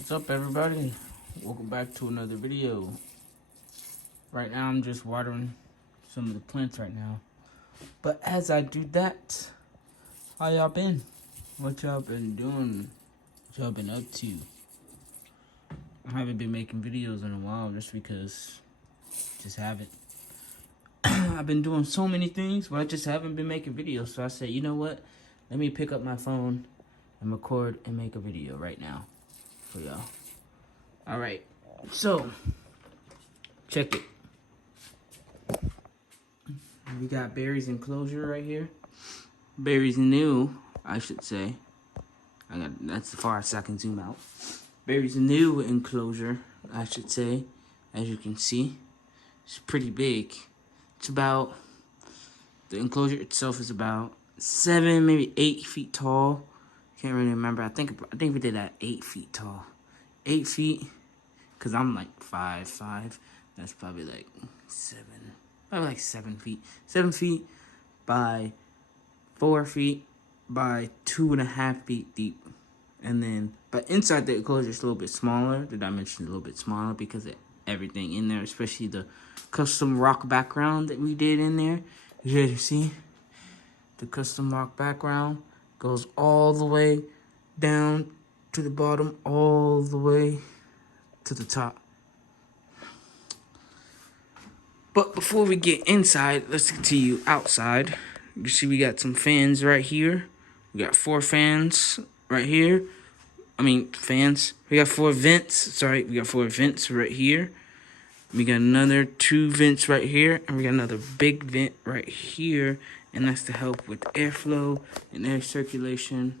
What's up, everybody? Welcome back to another video. Right now I'm just watering some of the plants right now, but as I do that, how y'all been? What y'all been doing? What y'all been up to? I haven't been making videos in a while just because just haven't. I've been doing so many things, but I just haven't been making videos. So I said, you know what, let me pick up my phone and record and make a video right now for y'all. Alright, so check it. We got Barry's Enclosure right here. Barry's new, I should say. That's the farthest I can zoom out. Barry's new Enclosure, I should say. As you can see, it's pretty big. It's about, the enclosure itself is about 7, maybe 8 feet tall. Can't really remember. I think we did at 8 feet tall. 8 feet, cause I'm like 5'5". That's probably like 7 feet. 7 feet by 4 feet by 2.5 feet deep. And then, but inside the enclosure is a little bit smaller. The dimension is a little bit smaller because of everything in there, especially the custom rock background that we did in there. As you see, the custom rock background goes all the way down to the bottom, all the way to the top. But before we get inside, let's continue outside. You see we got some fans right here. We got 4 fans right here. Fans. We got 4 vents. Sorry, we got 4 vents right here. We got another 2 vents right here. And we got another big vent right here. And that's to help with airflow and air circulation.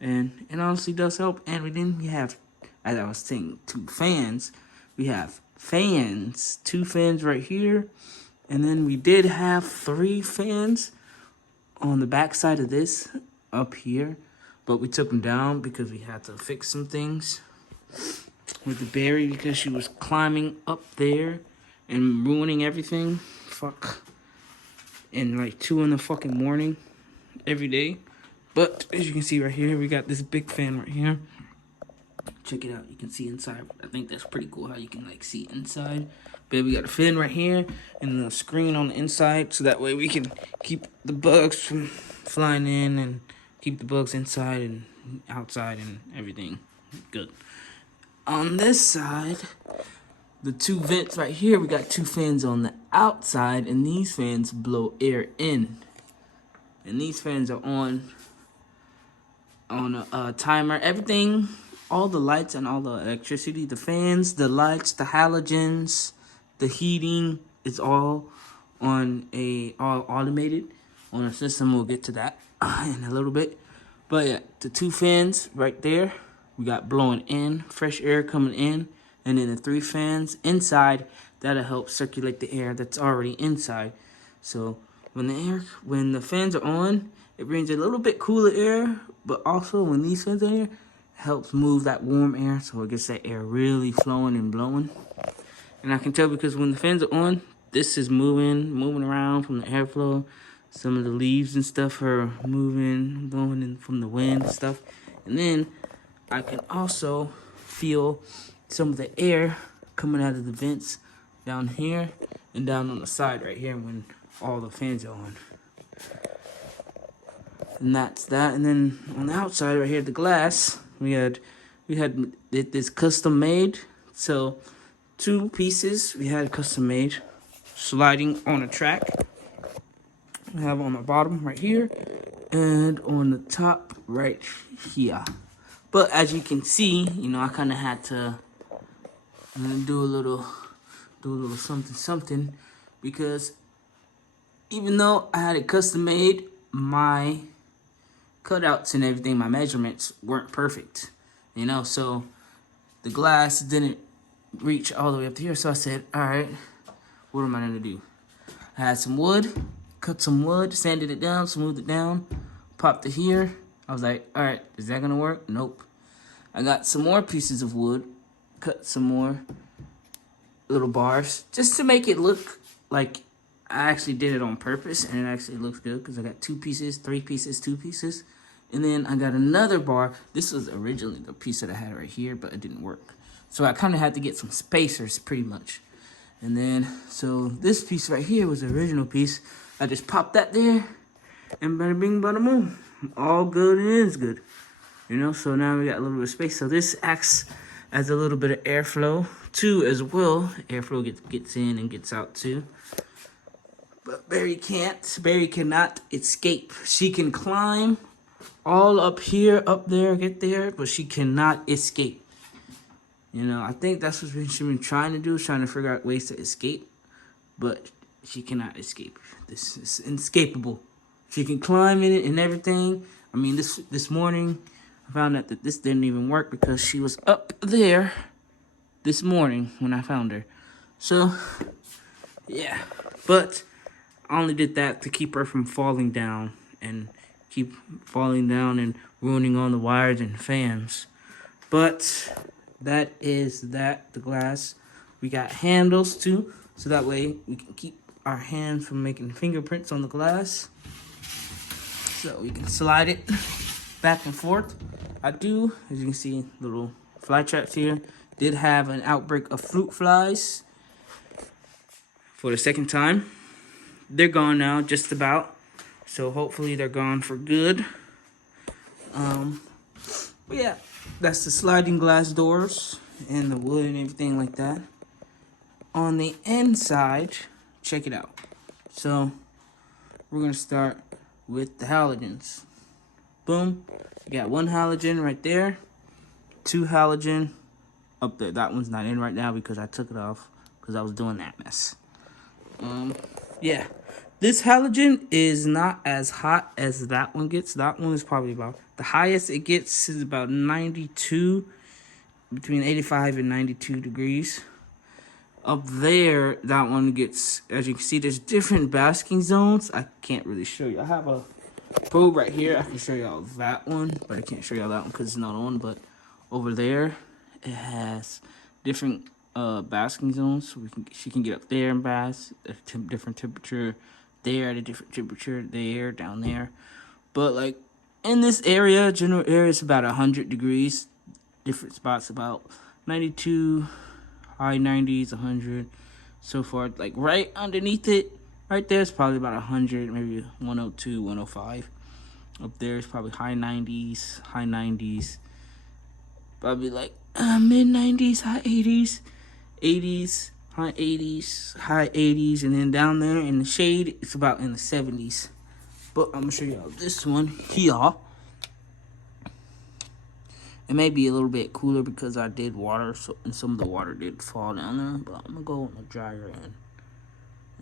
And it honestly does help. And we have, as I was saying, 2 fans. We have fans. 2 fans right here. And then we did have 3 fans on the back side of this up here, but we took them down because we had to fix some things with the berry because she was climbing up there and ruining everything. Fuck. And like 2 in the fucking morning every day. But as you can see right here, we got this big fan right here. Check it out. You can see inside. I think that's pretty cool how you can like see inside. But we got a fan right here and a screen on the inside, so that way we can keep the bugs from flying in and keep the bugs inside and outside and everything good. On this side, the 2 vents right here, we got 2 fans on the outside, and these fans blow air in. And these fans are on a timer. Everything, all the lights and all the electricity, the fans, the lights, the halogens, the heating is all on all automated on a system. We'll get to that in a little bit. But yeah, the 2 fans right there, we got blowing in, fresh air coming in, and then the 3 fans inside, that'll help circulate the air that's already inside. So when the fans are on, it brings a little bit cooler air, but also when these fans are here, it helps move that warm air, so it gets that air really flowing and blowing. And I can tell because when the fans are on, this is moving around from the airflow. Some of the leaves and stuff are moving, blowing in from the wind and stuff. And then I can also feel some of the air coming out of the vents down here and down on the side right here when all the fans are on. And that's that. And then on the outside right here, the glass, we had this custom made. So 2 pieces we had custom made, sliding on a track. We have on the bottom right here and on the top right here. But as you can see, I kind of had to do a little something because even though I had it custom made, my cutouts and everything, my measurements weren't perfect, so the glass didn't reach all the way up to here. So I said, all right, what am I gonna do? I had some wood, cut some wood, sanded it down, smoothed it down, popped it here. I was like, all right, is that gonna work? Nope. I got some more pieces of wood, cut some more little bars just to make it look like I actually did it on purpose, and it actually looks good because I got 2 pieces, 3 pieces, 2 pieces And then I got another bar. This was originally the piece that I had right here, but it didn't work. So I kind of had to get some spacers pretty much. And then, so this piece right here was the original piece. I just popped that there, and bada bing, bada boom. All good and is good. You know, so now we got a little bit of space. So this acts as a little bit of airflow too as well. Airflow gets in and gets out too. But Barry can't. Barry cannot escape. She can climb all up here, up there, get there, but she cannot escape. You know, I think that's what she's been trying to do, trying to figure out ways to escape. But she cannot escape. This is inescapable. She can climb in it and everything. I mean, this morning, I found out that this didn't even work because she was up there this morning when I found her. So, yeah. But I only did that to keep her from falling down and keep falling down and ruining all the wires and fans. But that is that, the glass. We got handles too, so that way we can keep our hands from making fingerprints on the glass. So we can slide it back and forth. I do, as you can see, little fly traps here. Did have an outbreak of fruit flies for the second time. They're gone now, just about. So hopefully they're gone for good. But yeah, that's the sliding glass doors and the wood and everything like that. On the inside, check it out. So we're gonna start with the halogens. Boom. You got one halogen right there, two halogen up there. That one's not in right now because I took it off because I was doing that mess. Yeah. This halogen is not as hot as that one gets. That one is probably about, the highest it gets is about 92, between 85 and 92 degrees. Up there, that one gets, as you can see, there's different basking zones. I can't really show you. I have a probe right here. I can show y'all that one, but I can't show y'all that one because it's not on. But over there, it has different basking zones. So she can get up there and bask at a different temperature. There at a different temperature. There, down there. But like in this area, general area is about 100 degrees. Different spots about 92. High 90s, 100, so far. Like right underneath it, right there is probably about 100, maybe 102, 105. Up there is probably high 90s, probably like mid 90s, high 80s, 80s, high 80s, high 80s, and then down there in the shade, it's about in the 70s. But I'm gonna show y'all this one here. It may be a little bit cooler because I did water, so and some of the water did fall down there. But I'm gonna go on the dryer end.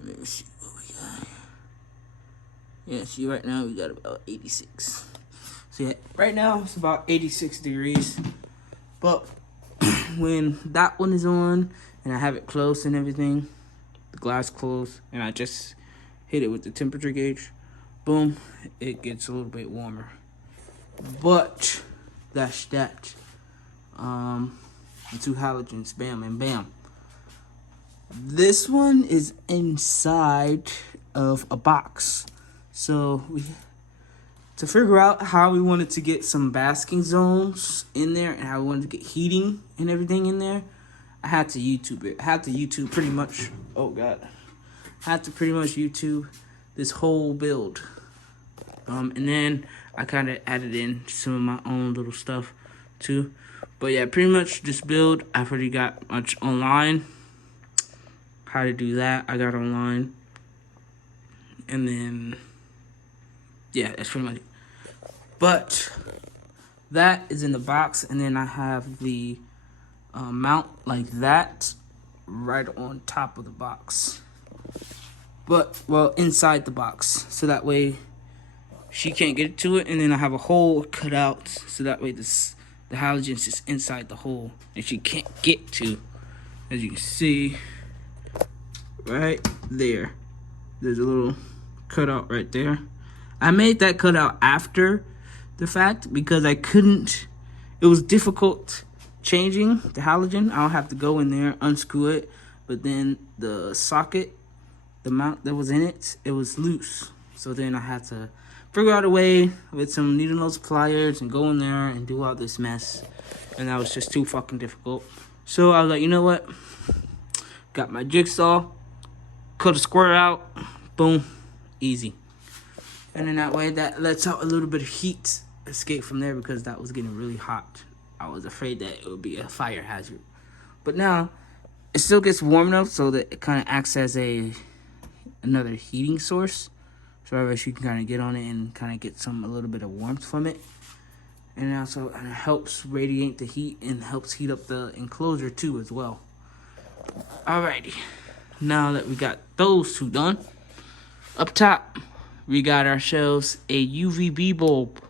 Let me see what we got. Yeah, see right now we got about 86. So yeah, right now it's about 86 degrees. But when that one is on and I have it closed and everything, the glass closed, and I just hit it with the temperature gauge, boom, it gets a little bit warmer. But that's that. The two halogens, bam and bam. This one is inside of a box. So to figure out how we wanted to get some basking zones in there and how we wanted to get heating and everything in there, I had to YouTube it. I had to YouTube pretty much, oh God. I had to pretty much YouTube this whole build. And then I kind of added in some of my own little stuff too. But yeah, pretty much this build, I've already got much online. How to do that, I got online. And then, yeah, that's pretty much it. But that is in the box. And then I have the mount like that right on top of the box. But, well, inside the box. So that way she can't get to it, and then I have a hole cut out so that way the halogens is inside the hole and she can't get to. As you can see, right there, there's a little cutout right there. I made that cutout after the fact because I couldn't. It was difficult changing the halogen. I'll have to go in there, unscrew it, but then the socket, the mount that was in it, it was loose. So then I had to figure out a way with some needle nose pliers and go in there and do all this mess. And that was just too fucking difficult. So I was like, you know what? Got my jigsaw, cut a square out, boom, easy. And then that way that lets out a little bit of heat escape from there because that was getting really hot. I was afraid that it would be a fire hazard. But now it still gets warm enough so that it kind of acts as another heating source. So I guess you can kind of get on it and kind of get a little bit of warmth from it. And also it helps radiate the heat and helps heat up the enclosure too as well. Alrighty, now that we got those two done, up top we got ourselves a UVB bulb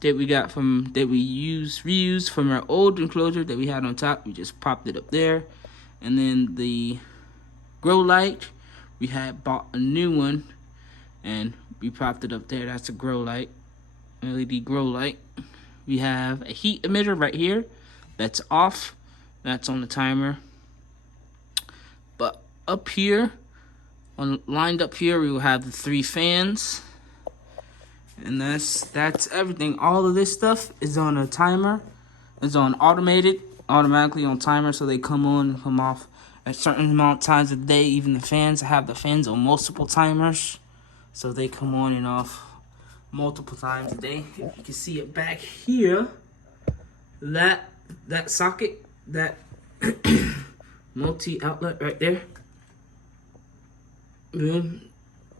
that we reused from our old enclosure that we had on top. We just popped it up there. And then the grow light, we had bought a new one and we popped it up there. That's a grow light, LED grow light. We have a heat emitter right here that's off. That's on the timer. But up here, lined up here, we will have the 3 fans. And that's everything. All of this stuff is on a timer. It's on automatically on timer, so they come on and come off at certain amount of times of the day. Even the fans, I have the fans on multiple timers, so they come on and off multiple times a day. You can see it back here. That socket, that multi-outlet right there. Boom.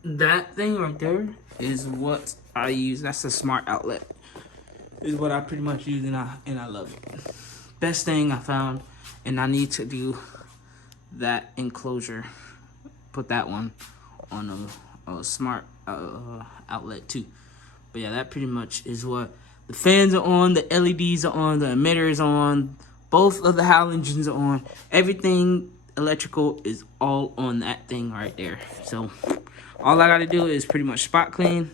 That thing right there is what I use. That's a smart outlet. Is what I pretty much use, and I love it. Best thing I found, and I need to do that enclosure. Put that one on a smart outlet too. But yeah, that pretty much is what the fans are on, the LEDs are on, the emitter is on, both of the halogens are on. Everything electrical is all on that thing right there. So all I gotta do is pretty much spot clean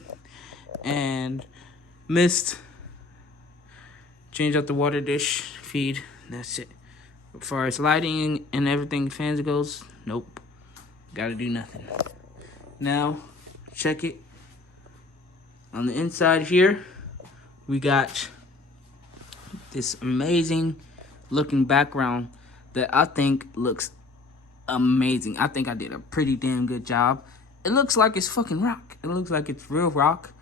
and mist, change out the water dish feed. That's it. As far as lighting and everything, fans goes, nope, gotta do nothing. Now check it. On the inside here, we got this amazing looking background that I think looks amazing. I think I did a pretty damn good job. It looks like it's fucking rock. It looks like it's real rock.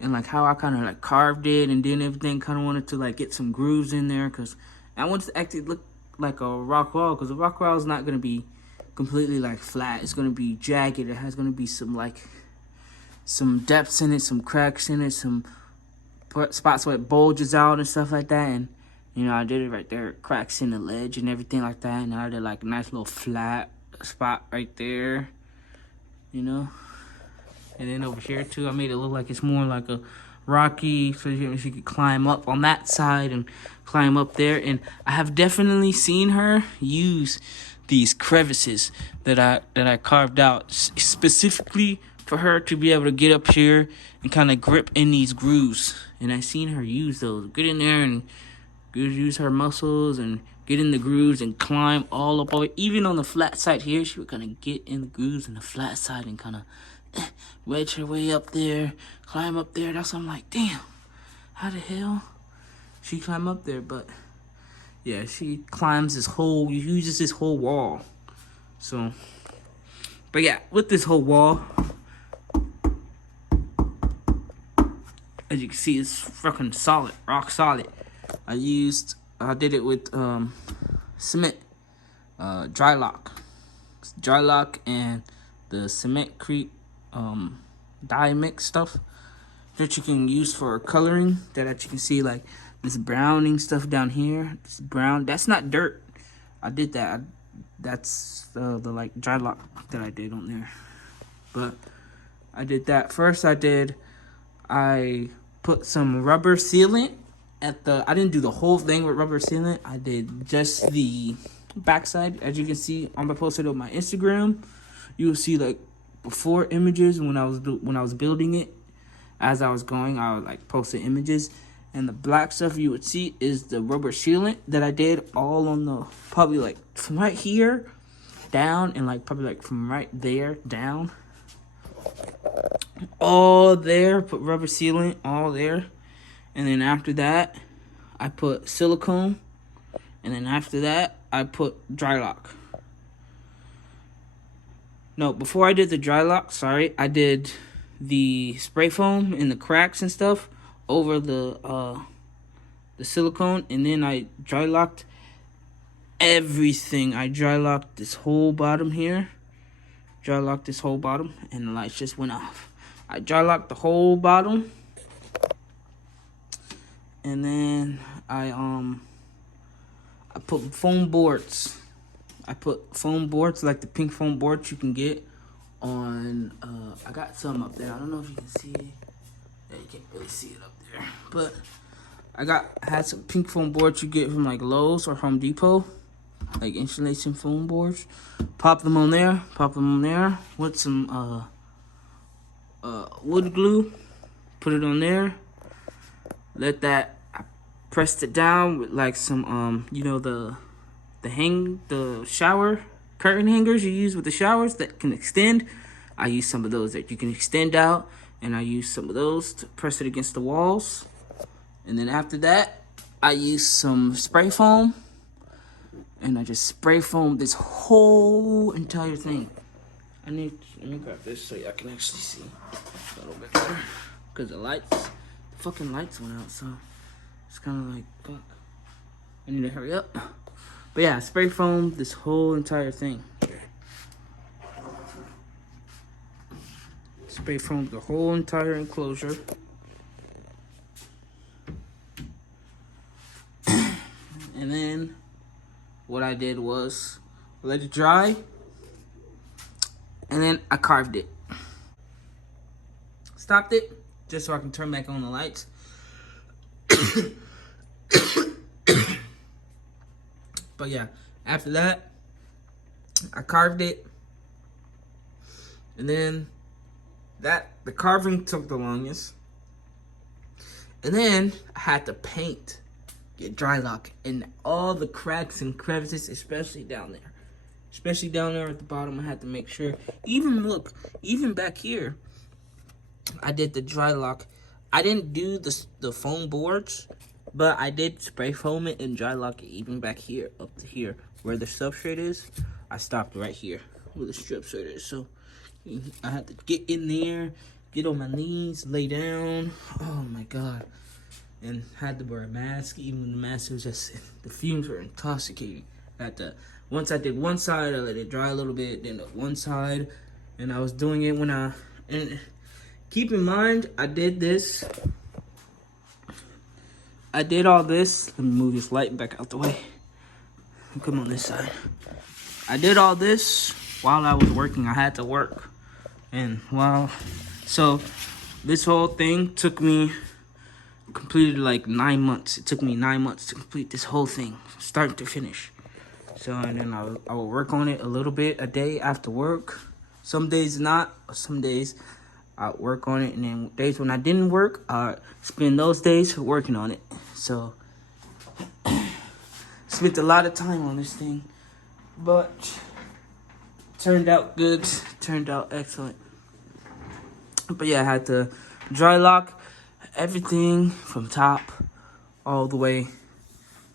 And like how I kind of like carved it and did everything, kind of wanted to like get some grooves in there because I wanted to actually look like a rock wall, because a rock wall is not going to be completely like flat. It's going to be jagged. It has going to be some depths in it, some cracks in it, some spots where it bulges out and stuff like that. And you know, I did it right there, cracks in the ledge and everything like that. And I did like a nice little flat spot right there, you know. And then over here too, I made it look like it's more like a rocky, so she could climb up on that side and climb up there. And I have definitely seen her use these crevices that I carved out specifically for her to be able to get up here and kind of grip in these grooves. And I seen her use those, get in there and use her muscles and get in the grooves and climb all up over. Even on the flat side here, she would kind of get in the grooves in the flat side and kind of wedge her way up there, climb up there. That's why I'm like, damn, how the hell she climb up there? But yeah, she climbs uses this whole wall. So, but yeah, with this whole wall, as you can see, it's fucking solid, rock solid. I did it with cement, dry lock and the cement-crete dye mix stuff that you can use for coloring. That you can see like this browning stuff down here. This brown, that's not dirt. I did that. That's the like dry lock that I did on there. But I did that first. I put some rubber sealant I didn't do the whole thing with rubber sealant. I did just the backside. As you can see on my posted on my Instagram, you will see like before images when I was building it. As I was going, I would like post the images, and the black stuff you would see is the rubber sealant that I did all on the, probably like from right here down, and like probably like from right there down. all there, put rubber sealant all there. And then after that, I put silicone. And then after that, I put dry lock. No, before I did the dry lock, sorry, I did the spray foam and the cracks and stuff over the silicone, and then I dry locked everything. I dry locked this whole bottom here. Dry locked this whole bottom, and the lights just went off. I dry locked the whole bottom, and then I put foam boards. I put foam boards, like the pink foam boards you can get on, I got some up there. I don't know if you can see it. Yeah, you can't really see it up there. But I had some pink foam boards you get from like Lowe's or Home Depot. Like insulation foam boards. Pop them on there with some wood glue. Put it on there. Let that, I pressed it down with like some, you know, the shower curtain hangers you use with the showers that can extend. I use some of those that you can extend out, and I use some of those to press it against the walls. And then after that, I use some spray foam, and I just spray foam this whole entire thing. Let me grab this so y'all can actually see a little bit better, because the fucking lights went out, so it's kind of like, fuck, I need to hurry up. But yeah, spray foam this whole entire thing. Spray foam the whole entire enclosure. And then what I did was let it dry, and then I carved it. Stopped it just so I can turn back on the lights. But yeah, after that, I carved it, and then the carving took the longest, and then I had to paint, get dry lock, and all the cracks and crevices, especially down there at the bottom. I had to make sure. Even back here, I did the dry lock. I didn't do the foam boards, but I did spray foam it and dry lock it even back here, up to here, where the substrate is. I stopped right here where the strip straight is. So I had to get in there, get on my knees, lay down. Oh my God. And had to wear a mask. Even when the mask was just, the fumes were intoxicating. Once I did one side, I let it dry a little bit, then the one side, and I was doing it and keep in mind, I did all this. Let me move this light back out the way. Come on this side. I did all this while I was working. I had to work. And so this whole thing completed like 9 months. It took me 9 months to complete this whole thing, start to finish. So, and then I will work on it a little bit a day after work. Some days not, some days I'd work on it, and then days when I didn't work, I'd spend those days working on it. So, spent a lot of time on this thing, but turned out good, turned out excellent. But yeah, I had to dry lock everything from top all the way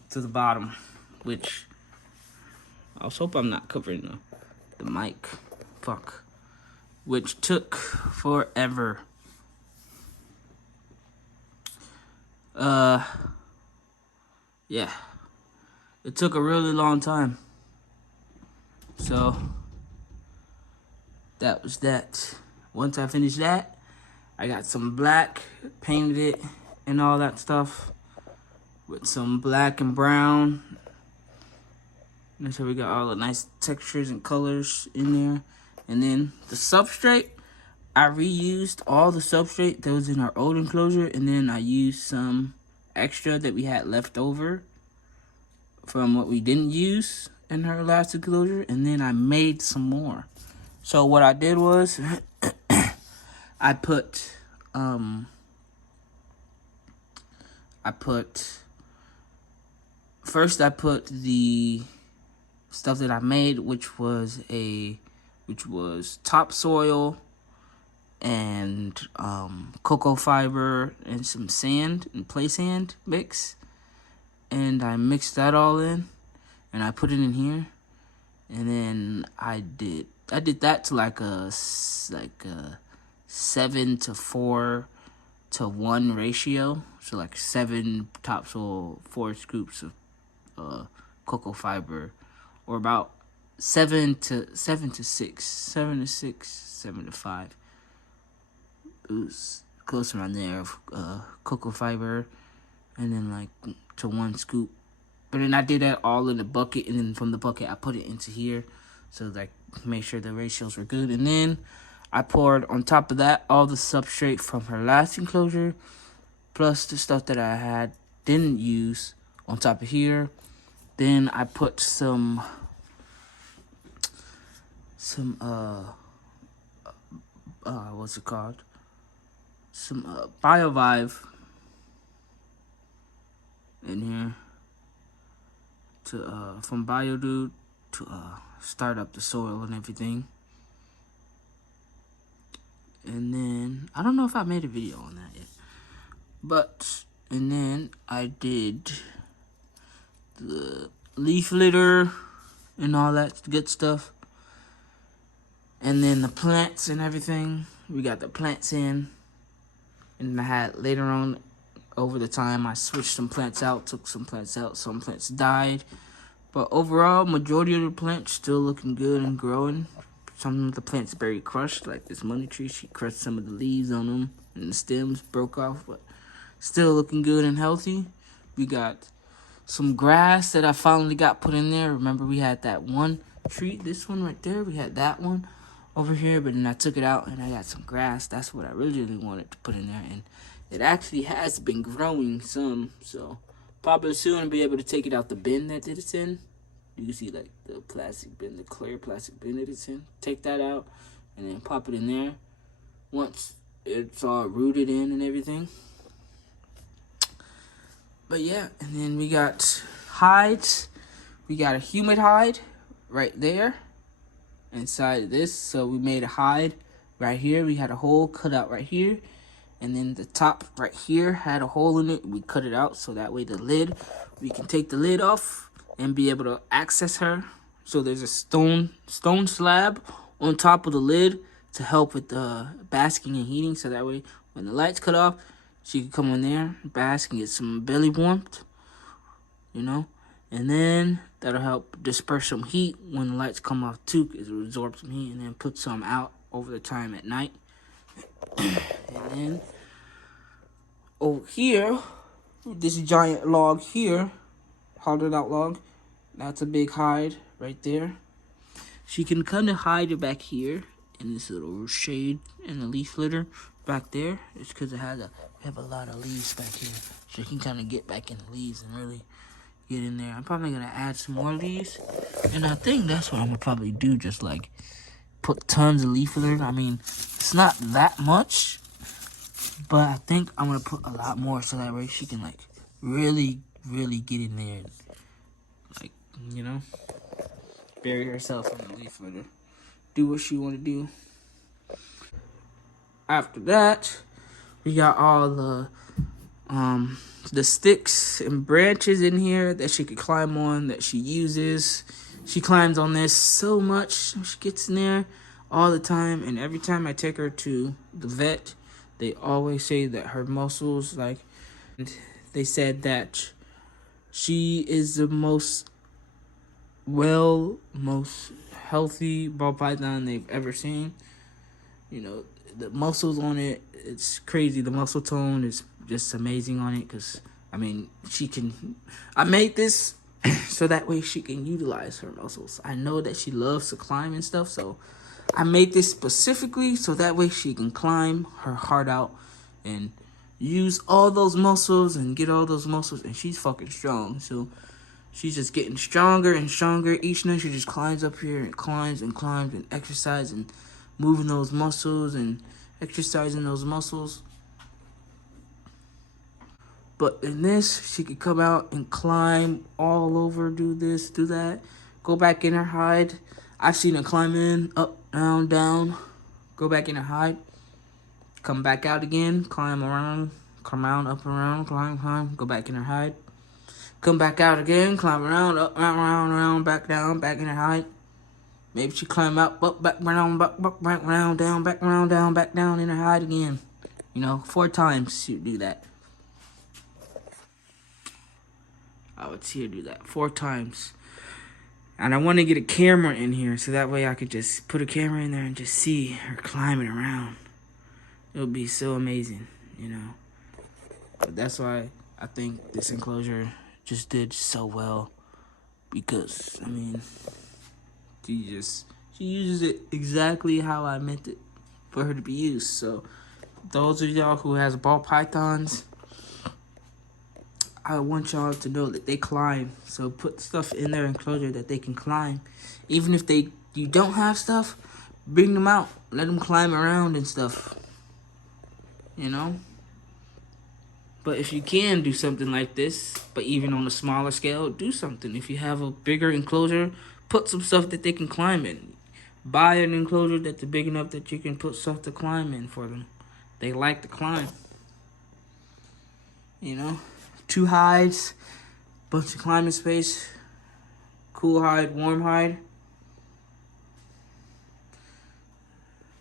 to the bottom, which I also hope I'm not covering the mic. Fuck. Which took forever. Yeah. It took a really long time. So, that was that. Once I finished that, I got some black, painted it, and all that stuff with some black and brown. And so we got all the nice textures and colors in there. And then the substrate, I reused all the substrate that was in our old enclosure, and then I used some extra that we had left over from what we didn't use in our last enclosure, and then I made some more. So what I did was I put the stuff that I made, which was topsoil, and cocoa fiber and some sand and play sand mix, and I mixed that all in, and I put it in here, and then I did that to like a 7-to-4-to-1 ratio, so like 7 topsoil, 4 scoops of cocoa fiber, or about 7 to 6, 7 to 5. It was close around there of cocoa fiber, and then like to 1 scoop. But then I did that all in the bucket, and then from the bucket I put it into here, so like make sure the ratios were good. And then I poured on top of that all the substrate from her last enclosure, plus the stuff that I had didn't use on top of here. Then I put some what's it called? Some BioVive in here to from BioDude to start up the soil and everything. And then I don't know if I made a video on that yet, but and then I did the leaf litter and all that good stuff, and then the plants and everything. We got the plants in, and I had later on over the time I switched some plants out, took some plants out, some plants died, but overall majority of the plants still looking good and growing. Some of the plants very crushed, like this money tree. She crushed some of the leaves on them, and the stems broke off, but still looking good and healthy. We got some grass that I finally got put in there. Remember, we had that one tree, this one right there. We had that one over here, but then I took it out, and I got some grass. That's what I originally wanted to put in there, and it actually has been growing some, so probably soon I'll be able to take it out the bin that it's in. You can see like the plastic bin, the clear plastic bin that it's in. Take that out and then pop it in there once it's all rooted in and everything. But yeah, and then we got hides. We got a humid hide right there inside this. So we made a hide right here. We had a hole cut out right here. And then the top right here had a hole in it. We cut it out so that way the lid, we can take the lid off and be able to access her. So there's a stone slab on top of the lid to help with the basking and heating. So that way when the lights cut off, she can come in there, bask and get some belly warmth, you know. And then that'll help disperse some heat when the lights come off too, because it will absorb some heat, and then put some out over the time at night. And then over here, this giant log here, hollowed out log, that's a big hide right there. She can kind of hide it back here in this little shade in the leaf litter back there. It's because we have a lot of leaves back here. So you can kind of get back in the leaves and really get in there. I'm probably going to add some more leaves. And I think that's what I'm going to probably do, just like put tons of leaf litter. I mean, it's not that much, but I think I'm going to put a lot more so that way she can like really, really get in there and, like, you know, bury herself in the leaf litter. Do what she want to do. After that, we got all the sticks and branches in here that she could climb on, that she uses. She climbs on this so much. She gets in there all the time, and every time I take her to the vet, they always say that her muscles, like, they said that she is the most healthy ball python they've ever seen. You know, the muscles on it, it's crazy. The muscle tone is just amazing on it, because I mean, I made this so that way she can utilize her muscles. I know that she loves to climb and stuff, so I made this specifically so that way she can climb her heart out and use all those muscles and get all those muscles, and she's fucking strong. So she's just getting stronger and stronger. Each night she just climbs up here and climbs and climbs and exercises and moving those muscles and exercising those muscles. But in this, she could come out and climb all over, do this, do that, go back in her hide. I've seen her climb in, up, down, down, go back in her hide. Come back out again, climb around, come around, up and around, climb, go back in her hide. Come back out again, climb around, up, around, back down, back in her hide. Maybe she climb up, back around, back around, down, back around, down, back down in her hide again. You know, 4 times she would do that. I would see her do that 4 times. And I want to get a camera in here so that way I could just put a camera in there and just see her climbing around. It would be so amazing, you know. But that's why I think this enclosure just did so well. Because, I mean, she uses it exactly how I meant it for her to be used. So, those of y'all who has ball pythons, I want y'all to know that they climb. So put stuff in their enclosure that they can climb. Even if you don't have stuff, bring them out. Let them climb around and stuff. You know? But if you can do something like this, but even on a smaller scale, do something. If you have a bigger enclosure, put some stuff that they can climb in. Buy an enclosure that's big enough that you can put stuff to climb in for them. They like to climb. You know? 2 hides, bunch of climbing space, cool hide, warm hide.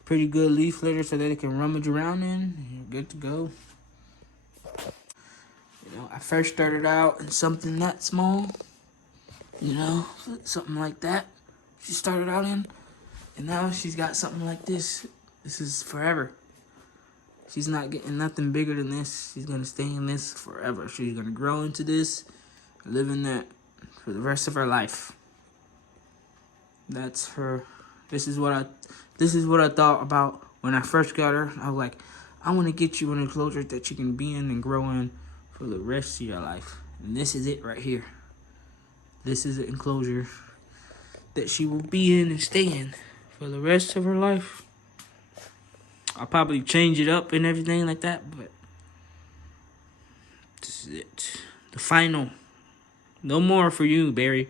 Pretty good leaf litter so that they can rummage around in. You're good to go. You know, I first started out in something that small. You know, something like that. She started out in, and now she's got something like this. This is forever. She's not getting nothing bigger than this. She's gonna stay in this forever. She's gonna grow into this, live in that for the rest of her life. That's her. This is what I thought about when I first got her. I was like, I want to get you an enclosure that you can be in and grow in for the rest of your life. And this is it right here. This is an enclosure that she will be in and stay in for the rest of her life. I'll probably change it up and everything like that, but this is it. The final. No more for you, Barry.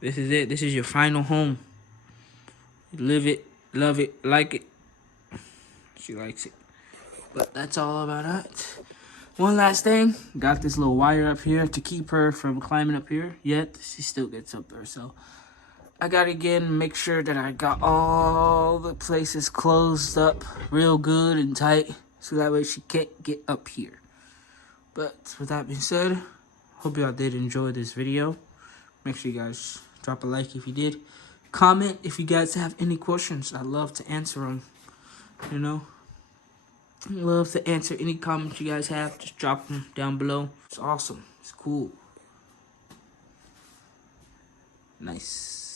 This is it. This is your final home. Live it, love it, like it. She likes it. But that's all about that. One last thing. Got this little wire up here to keep her from climbing up here. Yet, she still gets up there, so I gotta again make sure that I got all the places closed up real good and tight so that way she can't get up here. But with that being said, hope y'all did enjoy this video. Make sure you guys drop a like if you did. Comment if you guys have any questions. I love to answer them, you know. I love to answer any comments you guys have. Just drop them down below. It's awesome. It's cool. Nice.